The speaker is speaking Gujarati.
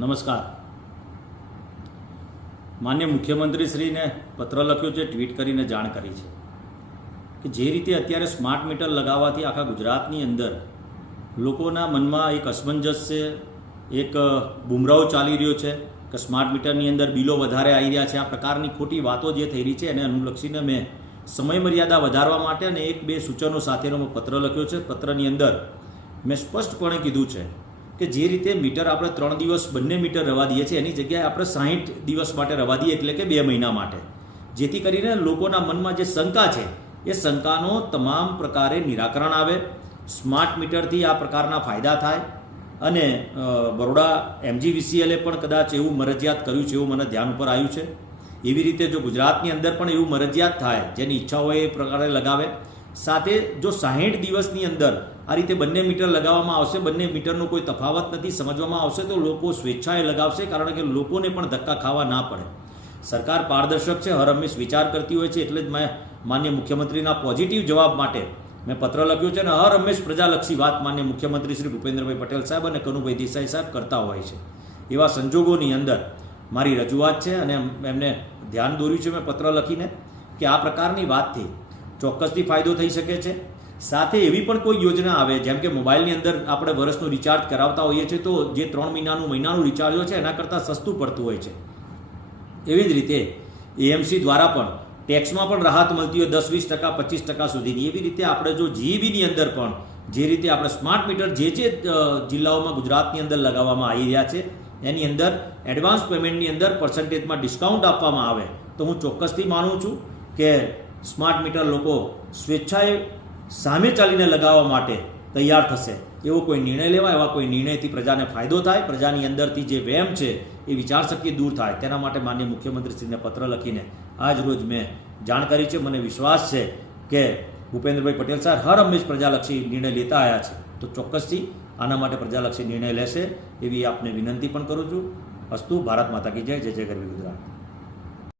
નમસ્કાર. માન્ય મુખ્યમંત્રીશ્રીને પત્ર લખ્યો છે, ટ્વીટ કરીને જાણ કરી છે કે જે રીતે અત્યારે સ્માર્ટ મીટર લગાવવાથી આખા ગુજરાતની અંદર લોકોના મનમાં એક અસમંજસ છે, એક બુમરાહો ચાલી રહ્યો છે કે સ્માર્ટ મીટરની અંદર બિલો વધારે આવી રહ્યા છે. આ પ્રકારની ખોટી વાતો જે થઈ રહી છે એને અનુલક્ષીને મેં સમય મર્યાદા વધારવા માટે અને 1-2 સૂચનો સાથેનો પત્ર લખ્યો છે. પત્રની અંદર મેં સ્પષ્ટપણે કીધું છે કે જે રીતે મીટર આપણે 3 દિવસ બંને મીટર રવા દઈએ છીએ એની જગ્યાએ આપણે 60 દિવસ માટે રવા દઈએ, એટલે કે 2 મહિના માટે, જેથી કરીને લોકોના મનમાં જે શંકા છે એ શંકાનો તમામ પ્રકારે નિરાકરણ આવે. સ્માર્ટ મીટરથી આ પ્રકારના ફાયદા થાય અને બરોડા MGVCL પણ કદાચ એવું મરજિયાત કર્યું છે એવું મને ધ્યાન ઉપર આવ્યું છે. એવી રીતે જો ગુજરાતની અંદર પણ એવું મરજિયાત થાય, જેની ઈચ્છા હોય એ પ્રકારે લગાવે. સાથે જો 60 દિવસની અંદર આ રીતે બંને મીટર લગાવવામાં આવશે, બંને મીટરનો કોઈ તફાવત નથી, સમજવામાં આવશે તો લોકો સ્વેચ્છાએ લગાવશે, કારણ કે લોકોને પણ ધક્કા ખાવા ના પડે. સરકાર પારદર્શક છે, હર હંમેશ વિચાર કરતી હોય છે, એટલે જ મેં માન્ય મુખ્યમંત્રીના પોઝિટિવ જવાબ માટે મેં પત્ર લખ્યો છે અને હર હંમેશ પ્રજાલક્ષી વાત માન્ય મુખ્યમંત્રી શ્રી ભૂપેન્દ્રભાઈ પટેલ સાહેબ અને કનુભાઈ દેસાઈ સાહેબ કરતા હોય છે. એવા સંજોગોની અંદર મારી રજૂઆત છે અને એમને ધ્યાન દોર્યું છે મેં પત્ર લખીને કે આ પ્રકારની વાતથી ચોક્કસથી ફાયદો થઈ શકે છે. સાથે એવી પણ કોઈ યોજના આવે, જેમ કે મોબાઈલની અંદર આપણે વર્ષનું રિચાર્જ કરાવતા હોઈએ છીએ તો જે 3 મહિનાનું રિચાર્જ હોય છે એના કરતાં સસ્તું પડતું હોય છે. એવી જ રીતે AMC દ્વારા પણ ટેક્સમાં પણ રાહત મળતી હોય 10-20%, 25% સુધીની. એવી રીતે આપણે જો GEBની અંદર પણ જે રીતે આપણે સ્માર્ટ મીટર જે જિલ્લાઓમાં ગુજરાતની અંદર લગાવવામાં આવી રહ્યા છે એની અંદર એડવાન્સ પેમેન્ટની અંદર પર્સન્ટેજમાં ડિસ્કાઉન્ટ આપવામાં આવે તો હું ચોક્કસથી માનું છું કે સ્માર્ટ મીટર લોકો સ્વેચ્છાએ સામે ચાલીને લગાવવા માટે તૈયાર થશે. એવો કોઈ નિર્ણય લેવાય, એવા કોઈ નિર્ણયથી પ્રજાને ફાયદો થાય, પ્રજાની અંદરથી જે વહેમ છે એ વિચારશક્તિ દૂર થાય, તેના માટે માન્ય મુખ્યમંત્રીશ્રીને પત્ર લખીને આજ રોજ મેં જાણ કરી છે. મને વિશ્વાસ છે કે ભૂપેન્દ્રભાઈ પટેલ સાહેબ હર હંમેશ પ્રજાલક્ષી નિર્ણય લેતા આવ્યા છે, તો ચોક્કસથી આના માટે પ્રજાલક્ષી નિર્ણય લેશે એવી આપને વિનંતી પણ કરું છું. અસ્તુ. ભારત માતા કી જય. જય જય ગરવી ગુજરાત.